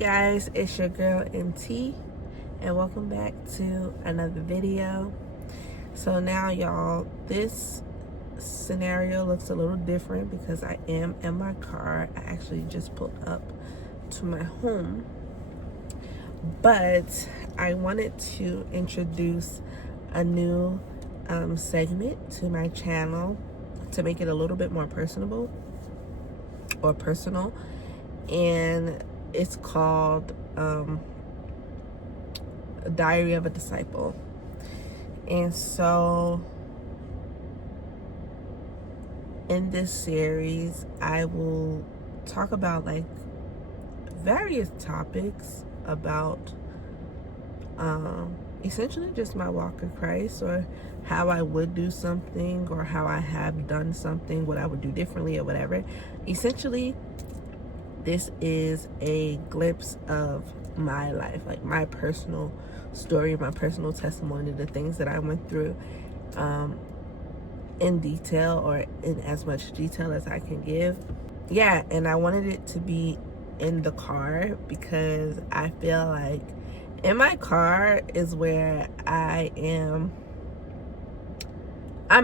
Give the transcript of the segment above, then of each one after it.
Guys, it's your girl NT, and welcome back to another video. So now y'all, this scenario looks a little different because I am in my car. I actually just pulled up to my home, but I wanted to introduce a new segment to my channel to make it a little bit more personal, and it's called Diary of a Disciple. And so in this series I will talk about like various topics about essentially just my walk with Christ, or how I would do something, or how I have done something, what I would do differently, or whatever. Essentially, this is a glimpse of my life, like my personal story, my personal testimony, the things that I went through in detail, or in as much detail as I can give. Yeah, and I wanted it to be in the car because I feel like in my car is where I'm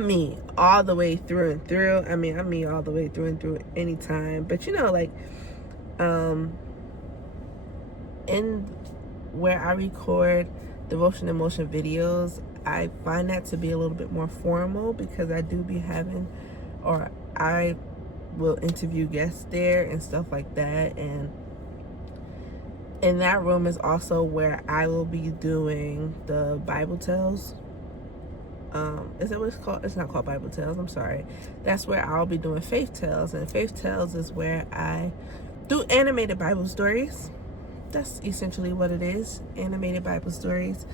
me all the way through and through. I'm me all the way through and through anytime. But like in where I record devotion and motion videos, I find that to be a little bit more formal because I do be having, or I will interview guests there and stuff like that. And in that room is also where I will be doing the Bible Tales. Is that what it's called? It's not called Bible Tales, I'm sorry. That's where I'll be doing Faith Tales, and Faith Tales is where I do animated Bible stories. That's essentially what it is, animated Bible stories.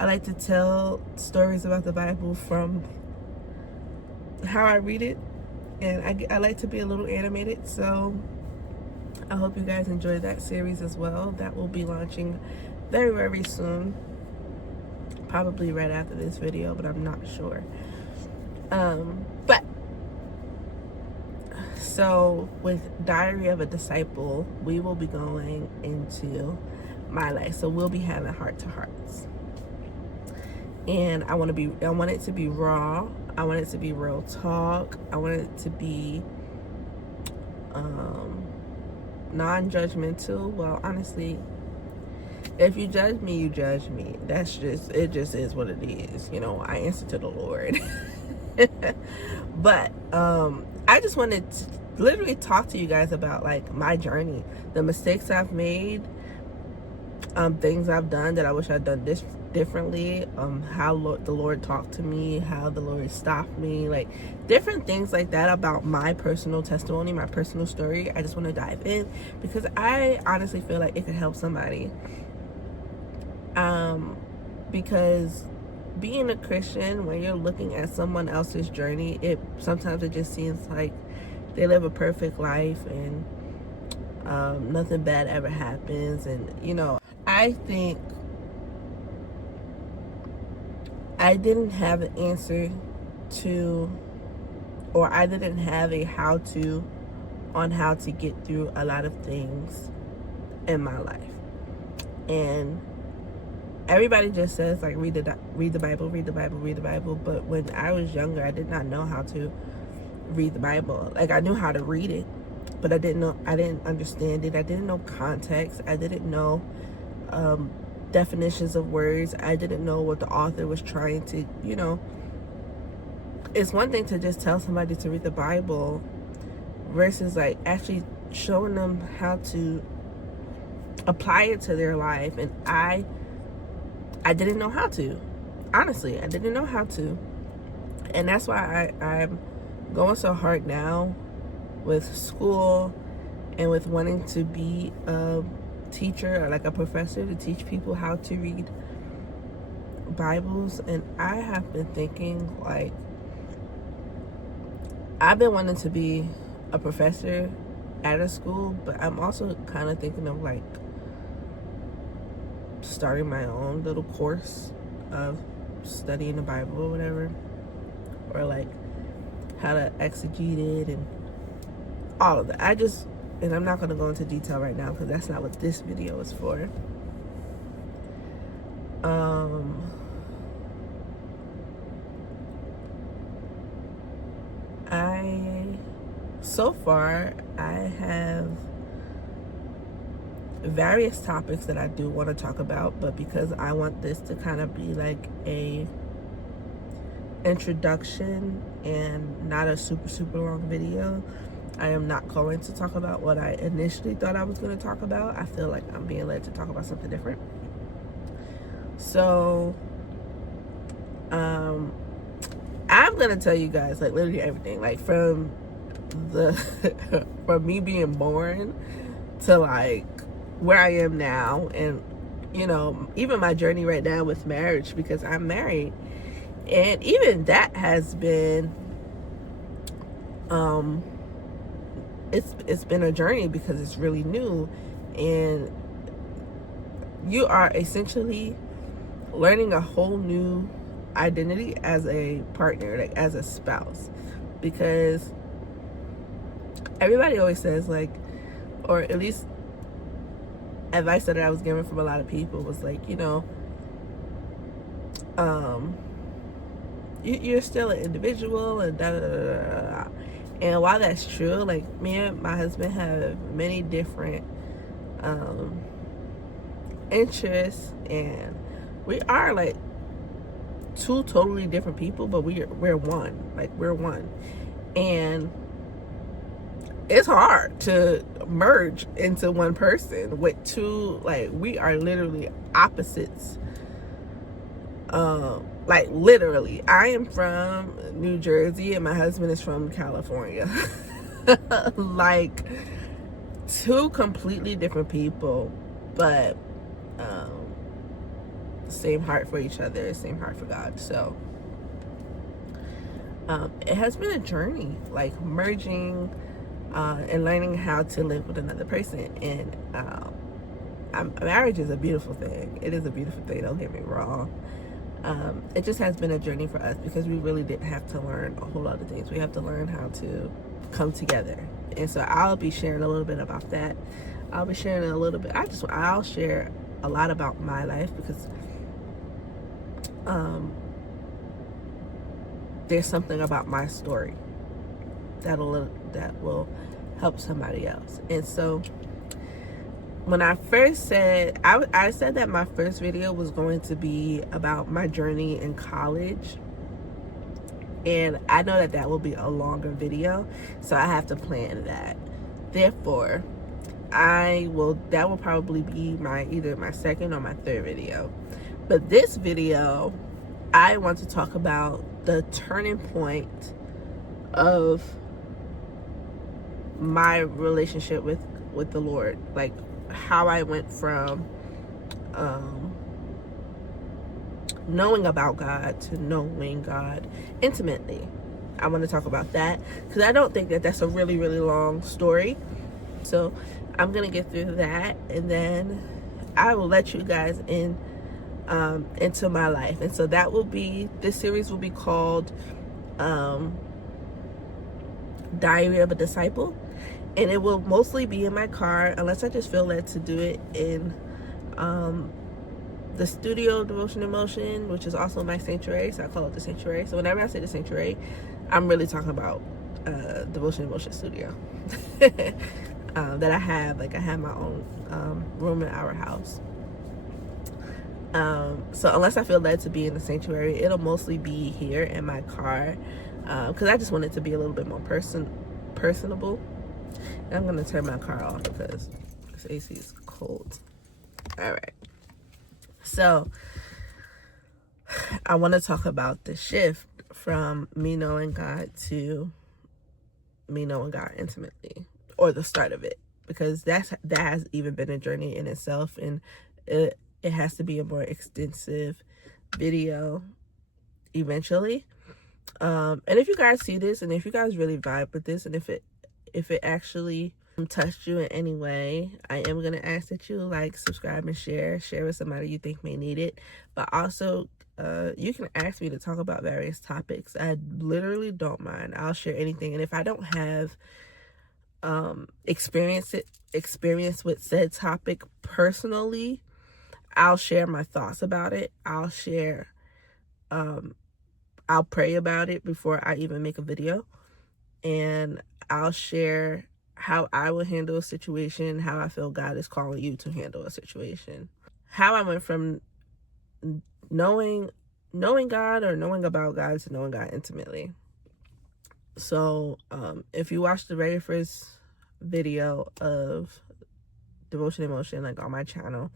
I like to tell stories about the Bible from how I read it, and I like to be a little animated, so I hope you guys enjoy that series as well. That will be launching very, very soon. Probably right after this video, but I'm not sure. But so with Diary of a Disciple, we will be going into my life. So we'll be having heart to hearts, and I want it to be raw. I want it to be real talk. I want it to be non-judgmental. Well, honestly, if you judge me, you judge me. It just is what it is. I answer to the Lord. But I just wanted to literally talk to you guys about like my journey, the mistakes I've made, things I've done that I wish I'd done this differently, how the Lord talked to me, how the Lord stopped me, like different things like that about my personal testimony, my personal story. I just want to dive in because I honestly feel like it could help somebody. Because being a Christian, when you're looking at someone else's journey, sometimes it just seems like they live a perfect life and nothing bad ever happens. And I think I didn't have an answer to, or I didn't have a how-to on how to get through a lot of things in my life. And everybody just says like read the Bible, but when I was younger, I did not know how to read the Bible. Like, I knew how to read it, but I didn't understand it. I didn't know context. I didn't know definitions of words. I didn't know what the author was trying to, it's one thing to just tell somebody to read the Bible versus like actually showing them how to apply it to their life. And I didn't know how to. Honestly, I didn't know how to. And that's why I'm going so hard now with school and with wanting to be a teacher or like a professor to teach people how to read Bibles. And I have been thinking, like, I've been wanting to be a professor at a school, but I'm also kind of thinking of like starting my own little course of studying the Bible or whatever, or like how to exegete it and all of that. and I'm not going to go into detail right now because that's not what this video is for. So far, I have various topics that I do want to talk about, but because I want this to kind of be like a introduction and not a super long video, I am not going to talk about what I initially thought I was going to talk about. I feel like I'm being led to talk about something different. So I'm going to tell you guys like literally everything, like from from me being born to like where I am now, and you know, even my journey right now with marriage, because I'm married, and even that has been it's been a journey because it's really new, and you are essentially learning a whole new identity as a partner, like as a spouse, because everybody always says, like, or at least advice that I was given from a lot of people was like, you know, you're still an individual and da da da da da. And while that's true, like, me and my husband have many different interests, and we are like two totally different people, but we're one. Like, we're one. And it's hard to merge into one person with two, like, we are literally opposites. Like, literally, I am from New Jersey and my husband is from California. Like, two completely different people, but same heart for each other, same heart for God. So it has been a journey, like merging and learning how to live with another person. And marriage is a beautiful thing. It is a beautiful thing, don't get me wrong. It just has been a journey for us because we really did have to learn a whole lot of things. We have to learn how to come together. And so I'll be sharing a little bit about that. I'll be sharing a little bit. I'll share a lot about my life because there's something about my story that will help somebody else. And so when I first said, I said that my first video was going to be about my journey in college, and I know that that will be a longer video, so I have to plan that. Therefore, that will probably be either my second or my third video. But this video, I want to talk about the turning point of my relationship with the Lord, like how I went from knowing about God to knowing God intimately. I want to talk about that because I don't think that that's a really long story. So I'm gonna get through that, and then I will let you guys in into my life. And so this series will be called Diary of a Disciple, and it will mostly be in my car unless I just feel led to do it in the studio, Devotion in Motion, which is also my sanctuary, so I call it the sanctuary. So whenever I say the sanctuary, I'm really talking about Devotion in Motion studio that I have. Like, I have my own room in our house. So unless I feel led to be in the sanctuary, it'll mostly be here in my car, because I just want it to be a little bit more personable. And I'm gonna turn my car off because this AC is cold. All right. So I want to talk about the shift from me knowing God to me knowing God intimately, or the start of it, because that has even been a journey in itself, and it has to be a more extensive video eventually. And if you guys see this, and if you guys really vibe with this, and if it actually touched you in any way, I am going to ask that you like, subscribe, and share with somebody you think may need it. But also, you can ask me to talk about various topics. I literally don't mind. I'll share anything. And if I don't have experience with said topic personally, I'll share my thoughts about it. I'll pray about it before I even make a video, and I'll share how I would handle a situation, how I feel God is calling you to handle a situation. How I went from knowing God or knowing about God to knowing God intimately. So if you watch the very first video of Devotion in Motion, like on my channel,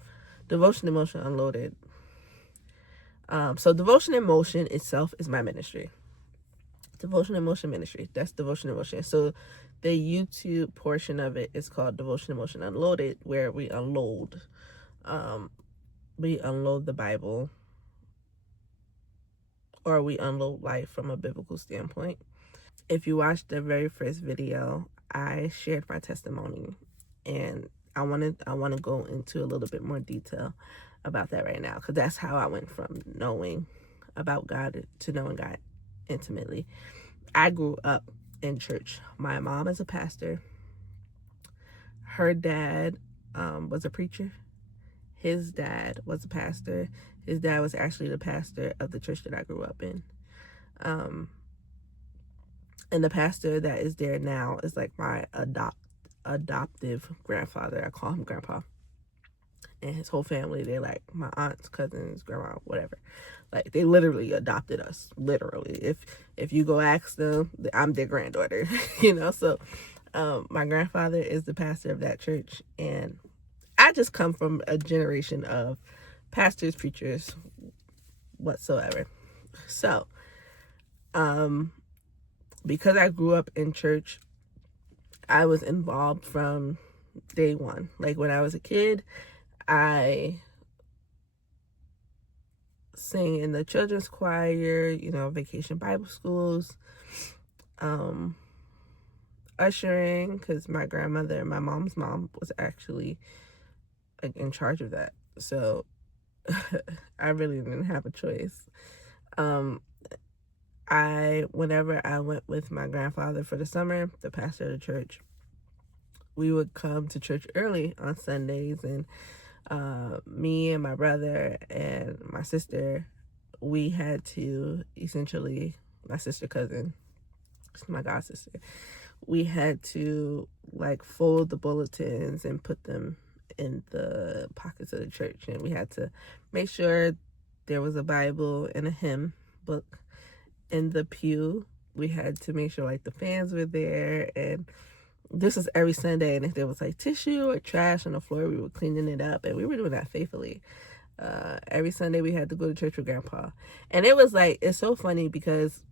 Devotion in Motion Unloaded. So Devotion in Motion itself is my ministry. Devotion in Motion Ministry. That's Devotion in Motion. So the YouTube portion of it is called Devotion in Motion Unloaded, where we unload the Bible, or we unload life from a biblical standpoint. If you watched the very first video, I shared my testimony, and I want to go into a little bit more detail about that right now, because that's how I went from knowing about God to knowing God intimately. I grew up in church. My mom is a pastor. Her dad was a preacher. His dad was a pastor. His dad was actually the pastor of the church that I grew up in. And the pastor that is there now is like my adoptive grandfather. I call him Grandpa. And his whole family, they're like my aunts, cousins, grandma, whatever. Like, they literally adopted us. Literally. If you go ask them, I'm their granddaughter. So my grandfather is the pastor of that church. And I just come from a generation of pastors, preachers, whatsoever. So because I grew up in church, I was involved from day one. Like, when I was a kid, I sing in the children's choir, vacation Bible schools, ushering, because my grandmother, my mom's mom, was actually like in charge of that. So I really didn't have a choice. Whenever I went with my grandfather for the summer, the pastor of the church, we would come to church early on Sundays, and me and my brother and my sister, we had to essentially, my sister cousin, my god sister, we had to like fold the bulletins and put them in the pockets of the church, and we had to make sure there was a Bible and a hymn book in the pew. We had to make sure like the fans were there, and this was every Sunday. And if there was like tissue or trash on the floor, we were cleaning it up, and we were doing that faithfully. Every Sunday we had to go to church with Grandpa. And it was like, it's so funny because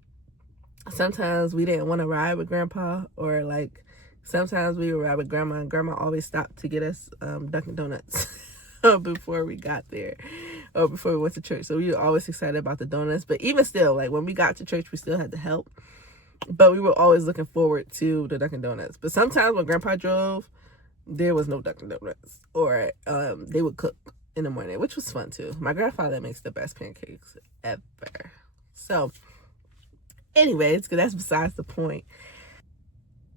sometimes we didn't want to ride with Grandpa, or like sometimes we would ride with Grandma, and Grandma always stopped to get us Dunkin' Donuts before we got there, or before we went to church. So we were always excited about the donuts. But even still, like when we got to church, we still had to help. But we were always looking forward to the Dunkin' Donuts. But sometimes when Grandpa drove, there was no Dunkin' Donuts, or they would cook in the morning, which was fun too. My grandfather makes the best pancakes ever. So anyways, because that's besides the point.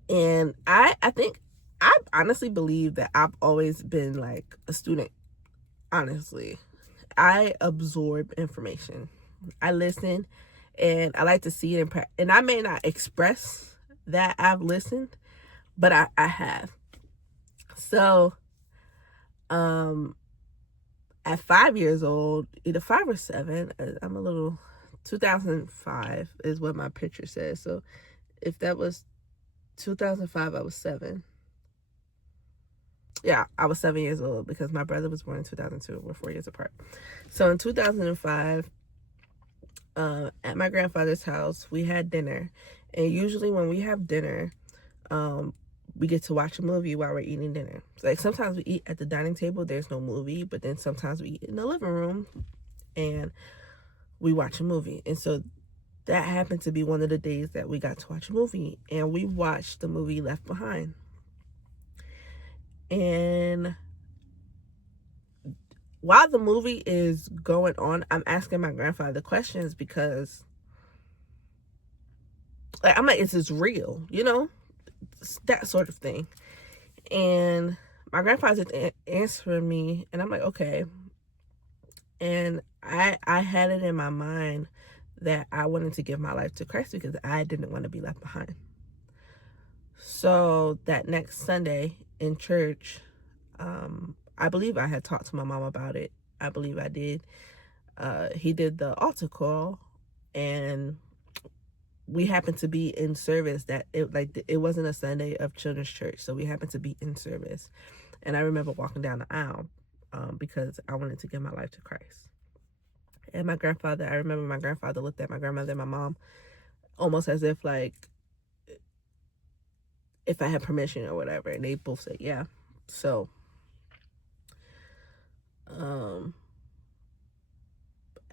And I think, I honestly believe that I've always been like a student. Honestly, I absorb information. I listen, and I like to see it and I may not express that I've listened, but I have. So at 5 years old, either 5 or 7, I'm a little, 2005 is what my picture says. So if that was 2005, I was 7. Yeah, I was 7 years old, because my brother was born in 2002. We're 4 years apart. So in 2005, at my grandfather's house, we had dinner. And usually when we have dinner, we get to watch a movie while we're eating dinner. So like sometimes we eat at the dining table, there's no movie, but then sometimes we eat in the living room and we watch a movie. And so that happened to be one of the days that we got to watch a movie, and we watched the movie Left Behind. And while the movie is going on, I'm asking my grandfather questions, because like, I'm like, is this real? that sort of thing. And my grandfather didn't answer me, and I'm like, okay. And I had it in my mind that I wanted to give my life to Christ because I didn't want to be left behind. So that next Sunday in church, I believe I had talked to my mom about it. I believe I did. He did the altar call, and we happened to be in service. That it wasn't a Sunday of children's church, so we happened to be in service. And I remember walking down the aisle because I wanted to give my life to Christ. And I remember my grandfather looked at my grandmother and my mom almost as if like if I had permission or whatever, and they both said yeah. So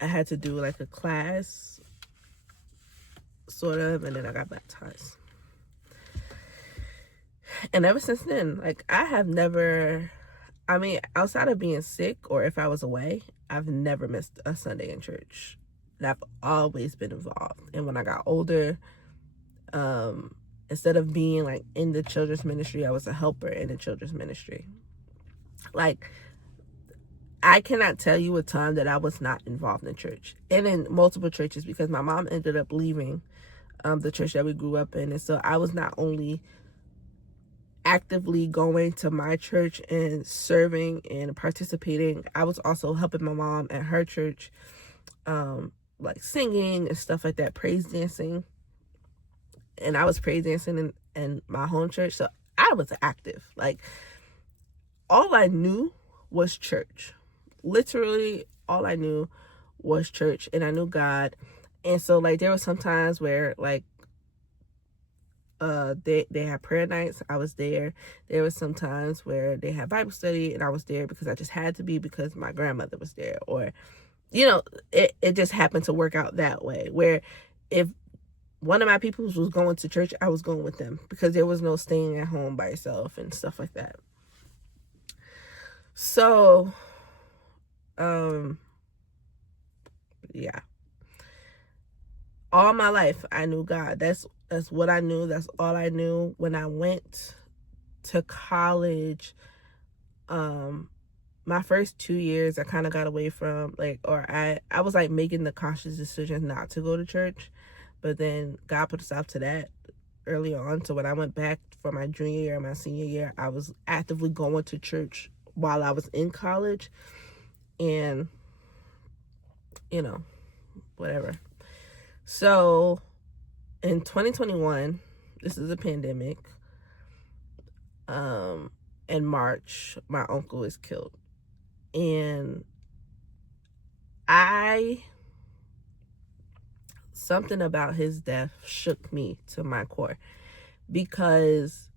I had to do like a class sort of, and then I got baptized. And ever since then, like I have never, I mean, outside of being sick or if I was away, I've never missed a Sunday in church. And I've always been involved. And when I got older, instead of being like in the children's ministry, I was a helper in the children's ministry. Like, I cannot tell you a time that I was not involved in church, and in multiple churches, because my mom ended up leaving the church that we grew up in. And so I was not only actively going to my church and serving and participating, I was also helping my mom at her church, like singing and stuff like that, praise dancing. And I was praise dancing in my home church. So I was active. Like, all I knew was church. Literally, all I knew was church, and I knew God. And so, like, there were some times where, like, they had prayer nights. I was there. There was some times where they had Bible study, and I was there because I just had to be because my grandmother was there, or, you know, it just happened to work out that way, where if one of my peoples was going to church, I was going with them because there was no staying at home by yourself and stuff like that. So, yeah. All my life, I knew God. That's what I knew. That's all I knew. When I went to college, my first 2 years, I kind of got away from, like, or I was, like, making the conscious decision not to go to church. But then God put a stop to that early on. So when I went back for my junior year and my senior year, I was actively going to church while I was in college. And, you know, whatever. So in 2021, this is a pandemic, in March, my uncle is killed. And something about his death shook me to my core, because,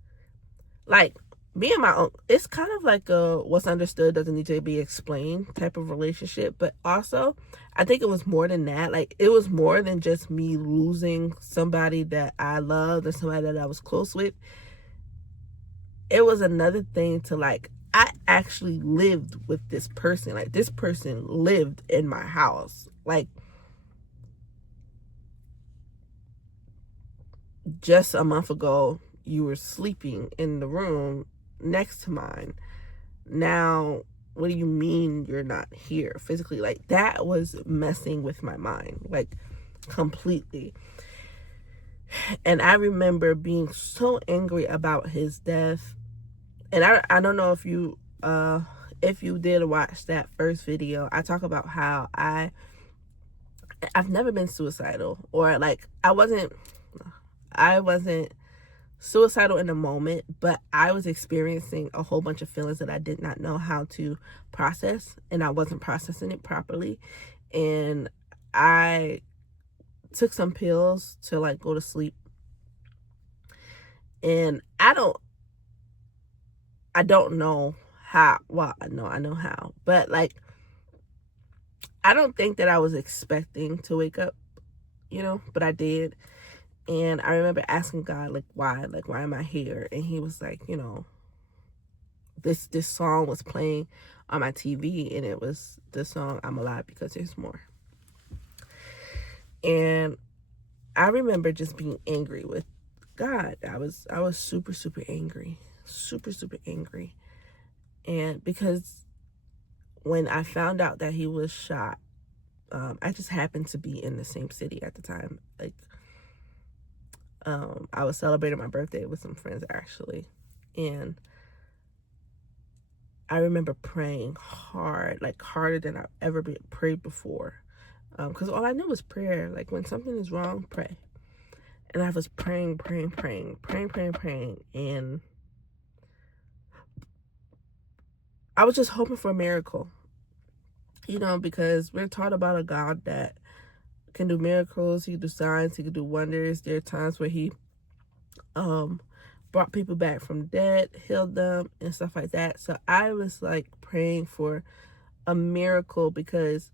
like, me and my uncle, it's kind of like a what's understood doesn't need to be explained type of relationship. But also, I think it was more than that. Like, it was more than just me losing somebody that I loved or somebody that I was close with. It was another thing to, like, I actually lived with this person. Like, this person lived in my house. Like, just a month ago, you were sleeping in the room next to mine. Now, what do you mean you're not here physically? Like, that was messing with my mind, like, completely. And I remember being so angry about his death. And I don't know if you did watch that first video. I talk about how I've never been suicidal, or like I wasn't suicidal in the moment, but I was experiencing a whole bunch of feelings that I did not know how to process, and I wasn't processing it properly. And I took some pills to, like, go to sleep. And I don't know how. Well, I know how, but, like, I don't think that I was expecting to wake up, but I did. And I remember asking God, like, why am I here? And he was like, this song was playing on my TV, and it was the song I'm Alive Because There's More. And I remember just being angry with God. I was super, super angry. Super, super angry. And because when I found out that he was shot, I just happened to be in the same city at the time. Like, I was celebrating my birthday with some friends, actually. And I remember praying hard, like harder than I've ever prayed before. Because all I knew was prayer. Like, when something is wrong, pray. And I was praying. And I was just hoping for a miracle, because we're taught about a God that can do miracles. He can do signs. He can do wonders. There are times where he brought people back from dead, healed them, and stuff like that. So I was like praying for a miracle, because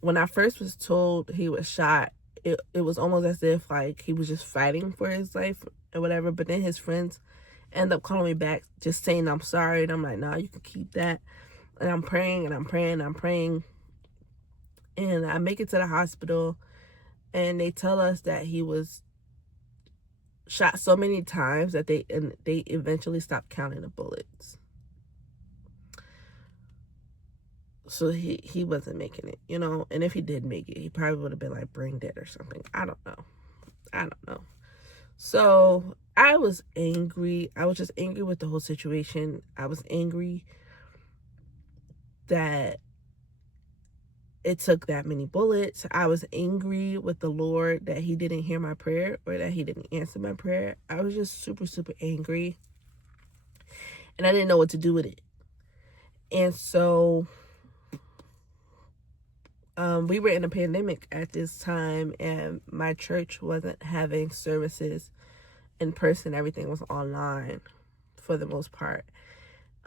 when I first was told he was shot, it was almost as if like he was just fighting for his life or whatever. But then his friends end up calling me back, just saying I'm sorry, and I'm like, no, you can keep that. And I'm praying and I'm praying and I'm praying, and I make it to the hospital, and they tell us that he was shot so many times that they eventually stopped counting the bullets. So he wasn't making it, and if he did make it, he probably would have been like brain dead or something. I don't know. So I was angry. I was just angry with the whole situation. I was angry that it took that many bullets. I was angry with the Lord that he didn't hear my prayer, or that he didn't answer my prayer. I was just super, super angry, and I didn't know what to do with it. And so we were in a pandemic at this time, and my church wasn't having services in person. Everything was online for the most part.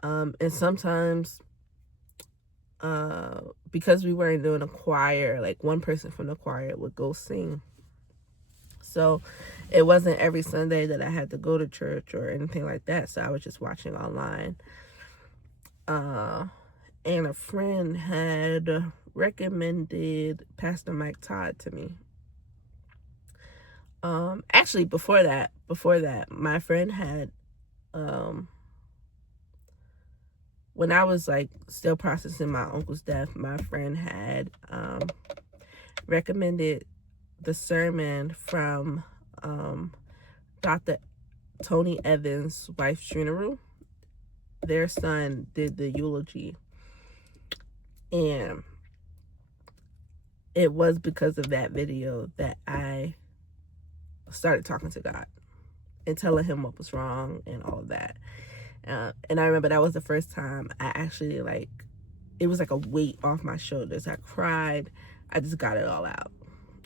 And sometimes, because we weren't doing a choir, like one person from the choir would go sing. So it wasn't every Sunday that I had to go to church or anything like that. So I was just watching online. And a friend had recommended Pastor Mike Todd to me. Actually, before that, my friend had, when I was like still processing my uncle's death, my friend had recommended the sermon from Dr. Tony Evans' wife's funeral. Their son did the eulogy, and it was because of that video that I started talking to God and telling him what was wrong and all of that. And I remember that was the first time I actually, like, it was like a weight off my shoulders. I cried. I just got it all out.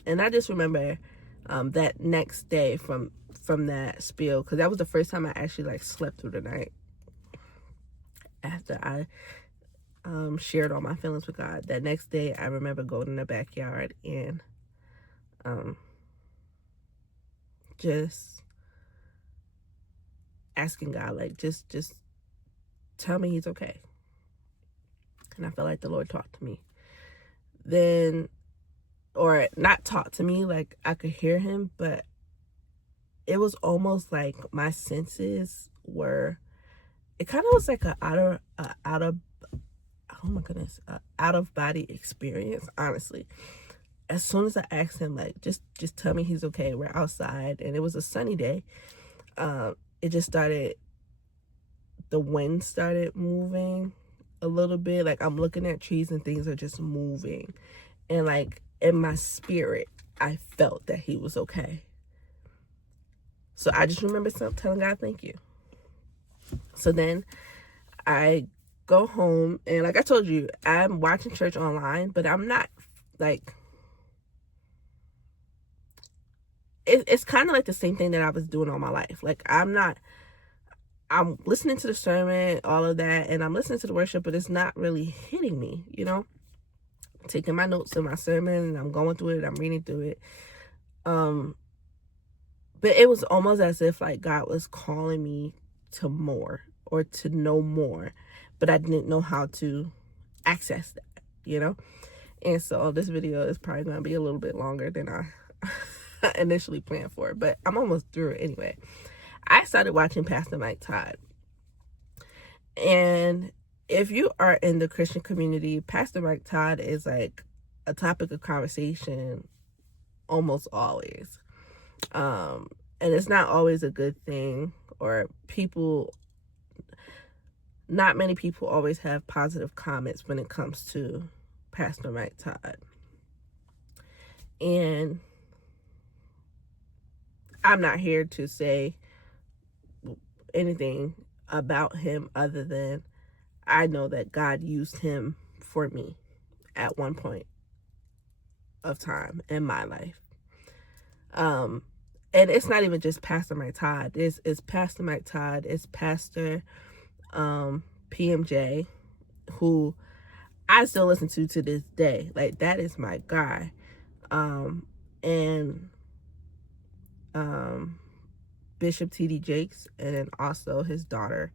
And I just remember that next day from that spiel, because that was the first time I actually like slept through the night after I shared all my feelings with God. That next day, I remember going in the backyard and just asking God, like, just tell me he's okay. And I felt like the Lord talked to me. Then, or not talk to me, like I could hear him, but it was almost like my senses were, it kind of was like oh my goodness, out of body experience, honestly. As soon as I asked him, like, just tell me he's okay. We're outside, and it was a sunny day. It just started, the wind started moving a little bit. Like, I'm looking at trees and things are just moving. And like in my spirit, I felt that he was okay. So I just remember telling God, thank you. So then I go home, and like I told you, I'm watching church online, but I'm not like, it's kind of like the same thing that I was doing all my life. Like, I'm listening to the sermon, all of that, and I'm listening to the worship, but it's not really hitting me, taking my notes in my sermon, and I'm going through it, I'm reading through it. But it was almost as if like God was calling me to more, or to know more, but I didn't know how to access that, And so this video is probably going to be a little bit longer than I initially planned for, but I'm almost through it anyway. I started watching Pastor Mike Todd. And if you are in the Christian community, Pastor Mike Todd is like a topic of conversation almost always. And it's not always a good thing, or not many people always have positive comments when it comes to Pastor Mike Todd. And I'm not here to say anything about him other than I know that God used him for me at one point of time in my life. And it's not even just Pastor Mike Todd. It's Pastor Mike Todd. It's Pastor PMJ, who I still listen to this day. Like, that is my guy. And Bishop T.D. Jakes, and then also his daughter,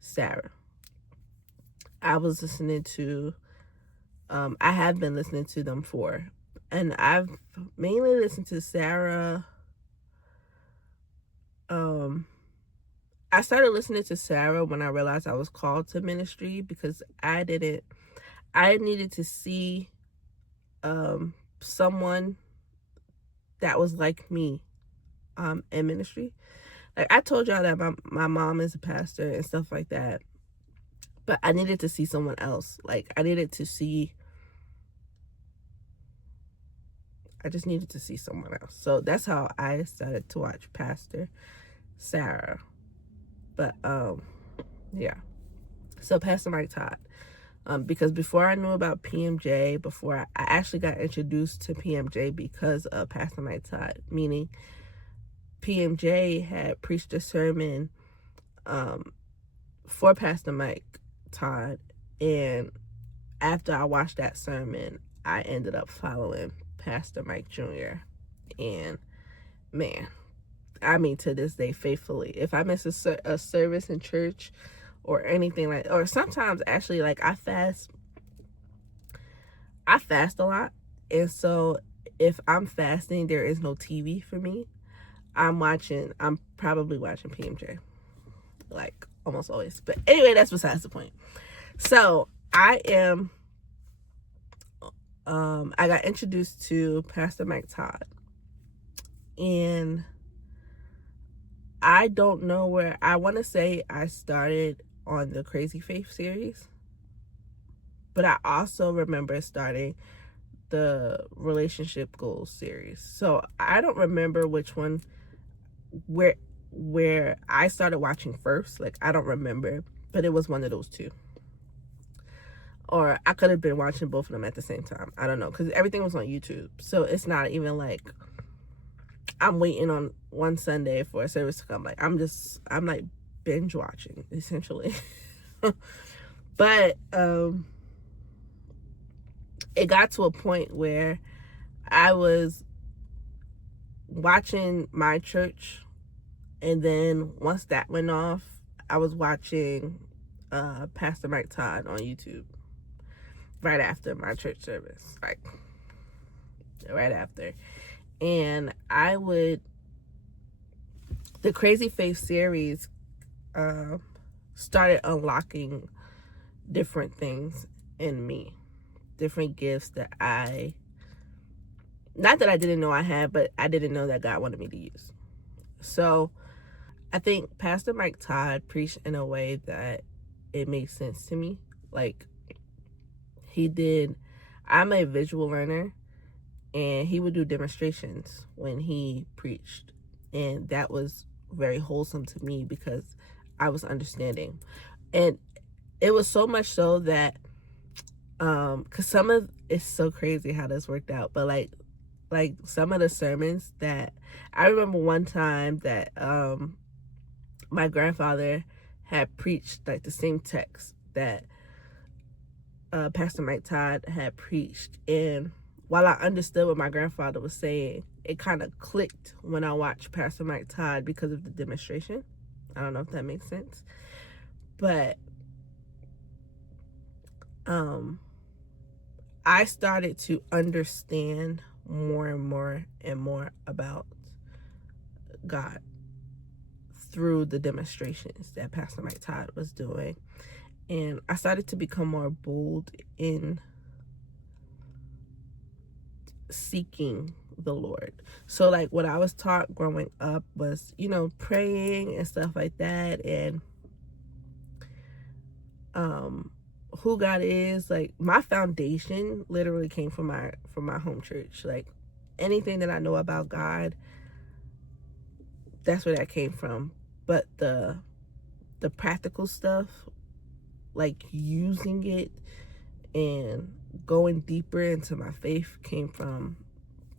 Sarah. I was listening to, I have been listening to them for, and I've mainly listened to Sarah. I started listening to Sarah when I realized I was called to ministry, because I needed to see someone that was like me in ministry. Like, I told y'all that my mom is a pastor and stuff like that, but I needed to see someone else. Like, I just needed to see someone else. So that's how I started to watch Pastor Sarah. But yeah. So Pastor Mike Todd. Because before I knew about PMJ, before I actually got introduced to PMJ because of Pastor Mike Todd, meaning PMJ had preached a sermon for Pastor Mike Todd, and after I watched that sermon, I ended up following Pastor Mike Jr. And man, I mean, to this day, faithfully, if I miss a service in church or anything like, or sometimes actually, like, I fast a lot, and so if I'm fasting, there is no TV for me. I'm probably watching PMJ, like, almost always. But anyway, that's besides the point. So I got introduced to Pastor Mike Todd, and I don't know where, I want to say I started on the Crazy Faith series, but I also remember starting the Relationship Goals series. So I don't remember which one, where I started watching first. Like, I don't remember, but it was one of those two. Or I could have been watching both of them at the same time. I don't know, because everything was on YouTube. So it's not even like I'm waiting on one Sunday for a service to come. Like, I'm like binge watching, essentially. But it got to a point where I was watching my church, and then once that went off, I was watching Pastor Mike Todd on YouTube right after my church service, like right after. And the Crazy Faith series started unlocking different things in me, different gifts that not that I didn't know I had, but I didn't know that God wanted me to use. So I think Pastor Mike Todd preached in a way that it made sense to me. Like, he did, I'm a visual learner, and he would do demonstrations when he preached. And that was very wholesome to me because I was understanding. And it was so much so that, because it's so crazy how this worked out, but like some of the sermons that, I remember one time that my grandfather had preached like the same text that Pastor Mike Todd had preached, and while I understood what my grandfather was saying, it kind of clicked when I watched Pastor Mike Todd because of the demonstration. I don't know if that makes sense, but I started to understand more and more and more about God through the demonstrations that Pastor Mike Todd was doing. And I started to become more bold in seeking the Lord. So like what I was taught growing up was, praying and stuff like that, and who God is. Like my foundation literally came from my home church. Like anything that I know about God, that's where that came from. But the practical stuff, like using it and going deeper into my faith, came from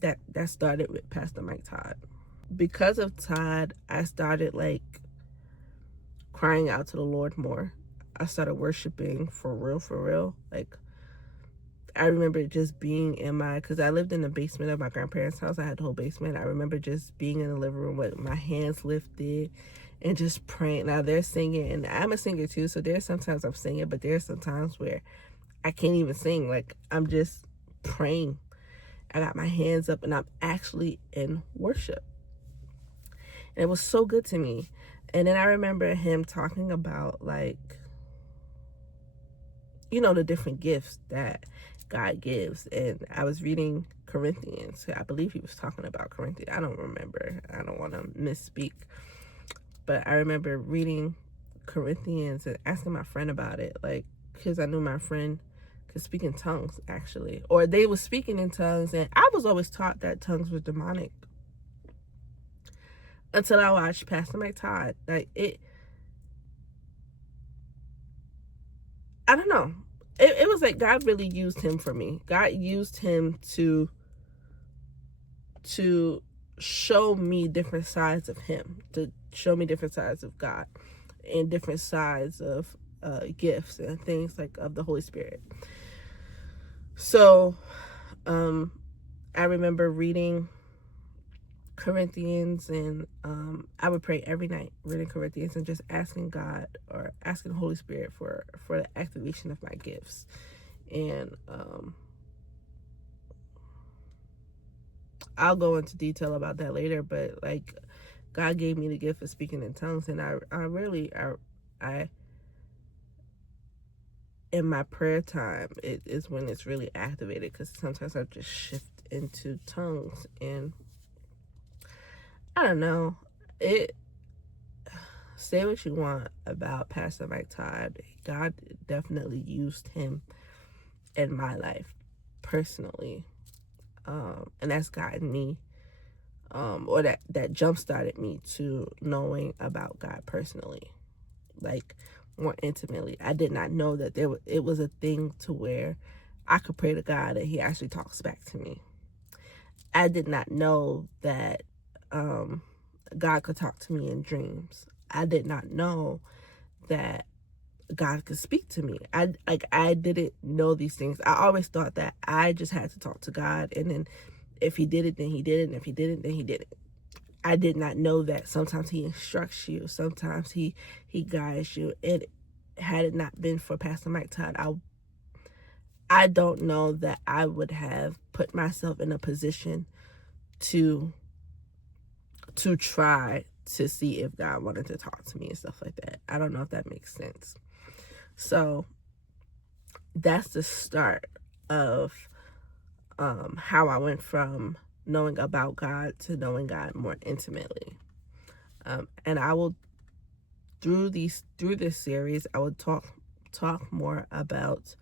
that started with Pastor Mike Todd. Because of Todd, I started like crying out to the Lord more. I started worshiping for real. Like I remember just being in because I lived in the basement of my grandparents' house. I had the whole basement. I remember just being in the living room with my hands lifted and just praying. Now they're singing, and I'm a singer too, so there's sometimes I'm singing, but there's sometimes where I can't even sing. Like I'm just praying. I got my hands up and I'm actually in worship. And it was so good to me. And then I remember him talking about like, the different gifts that God gives. And I was reading Corinthians. I believe he was talking about Corinthians. I don't remember. I don't want to misspeak. But I remember reading Corinthians and asking my friend about it. Like, because I knew my friend could speak in tongues, actually. Or they were speaking in tongues. And I was always taught that tongues were demonic. Until I watched Pastor Mike Todd. Like, I don't know. It was like God really used him for me. God used him to show me different sides of him, to show me different sides of God, and different sides of gifts and things like of the Holy Spirit. So I remember reading Corinthians, and I would pray every night reading Corinthians and just asking God or asking the Holy Spirit for the activation of my gifts. And I'll go into detail about that later, but like God gave me the gift of speaking in tongues, and I in my prayer time, it is when it's really activated, because sometimes I just shift into tongues, and I don't know. Say what you want about Pastor Mike Todd. God definitely used him in my life personally. And that's gotten me, or that jump started me to knowing about God personally, like more intimately. I did not know that it was a thing to where I could pray to God and he actually talks back to me. I did not know that God could talk to me in dreams. I did not know that God could speak to me. I didn't know these things. I always thought that I just had to talk to God, and then if he did it, then he did it, and if he didn't, then he did it. I did not know that sometimes he instructs you, sometimes he guides you. And had it not been for Pastor Mike Todd, I don't know that I would have put myself in a position to try to see if God wanted to talk to me and stuff like that. I don't know if that makes sense. So that's the start of how I went from knowing about God to knowing God more intimately. And I will, through this series, I would talk more about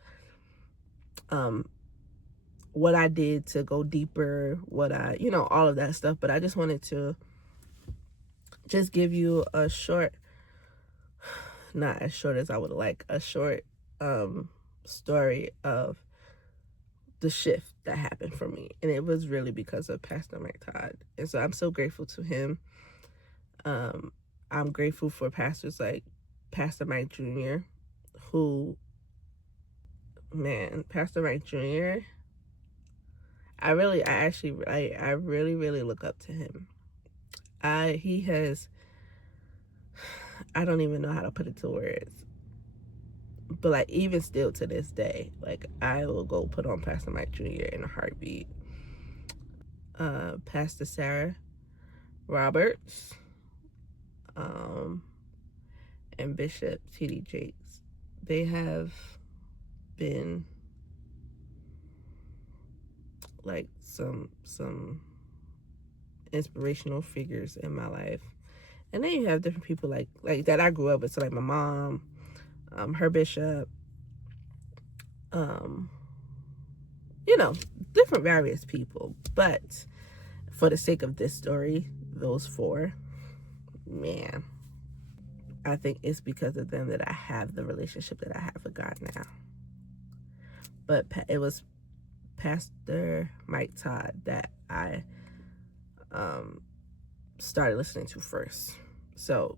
what I did to go deeper, what I, all of that stuff. But I just wanted to just give you a short, not as short as I would like, a short story of the shift that happened for me. And it was really because of Pastor Mike Todd. And so I'm so grateful to him. I'm grateful for pastors like Pastor Mike Jr., who, man, Pastor Mike Jr., I really look up to him. He has, I don't even know how to put it to words, but like even still to this day, like I will go put on Pastor Mike Jr. in a heartbeat. Pastor Sarah Roberts, and Bishop T.D. Jakes. They have been like some inspirational figures in my life. And then you have different people like that I grew up with, so like my mom, her bishop, different various people. But for the sake of this story, those four, man, I think it's because of them that I have the relationship that I have with God now. But it was Pastor Mike Todd that I started listening to first. So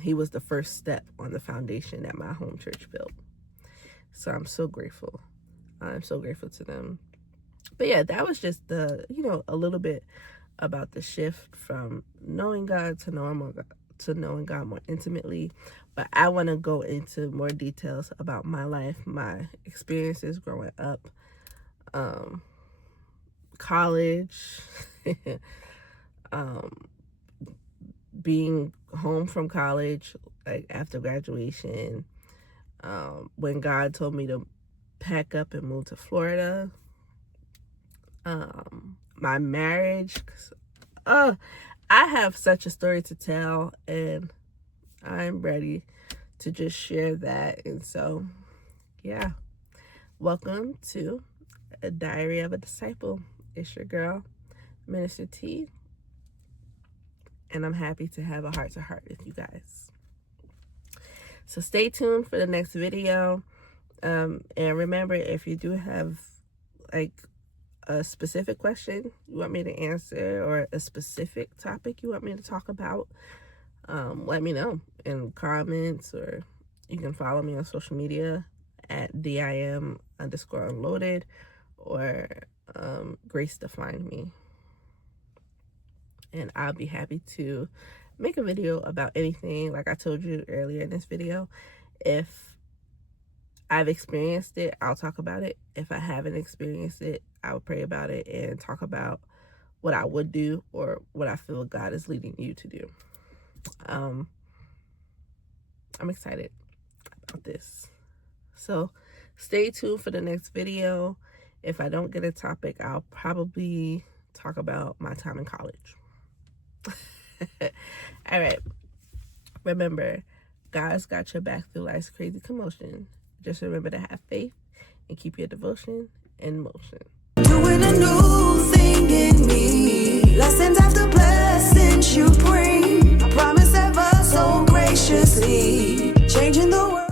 he was the first step on the foundation that my home church built. So I'm so grateful. I'm so grateful to them. But yeah, that was just a little bit about the shift from knowing God to knowing God more intimately. But I want to go into more details about my life, my experiences growing up, college, being home from college, like after graduation, when God told me to pack up and move to Florida, my marriage. I have such a story to tell, and I'm ready to just share that. And so, yeah, welcome to A Diary of a Disciple. It's your girl, Minister T, and I'm happy to have a heart-to-heart with you guys. So stay tuned for the next video. And remember, if you do have like a specific question you want me to answer, or a specific topic you want me to talk about, let me know in comments, or you can follow me on social media at DIM_unloaded, or Grace to find me. And I'll be happy to make a video about anything. Like I told you earlier in this video, if I've experienced it, I'll talk about it. If I haven't experienced it, I'll pray about it and talk about what I would do, or what I feel God is leading you to do. I'm excited about this. So stay tuned for the next video. If I don't get a topic, I'll probably talk about my time in college. All right. Remember, God's got your back through life's crazy commotion. Just remember to have faith and keep your devotion in motion. Doing a new thing in me. Blessings after blessings you bring. I promise ever so graciously. Changing the world.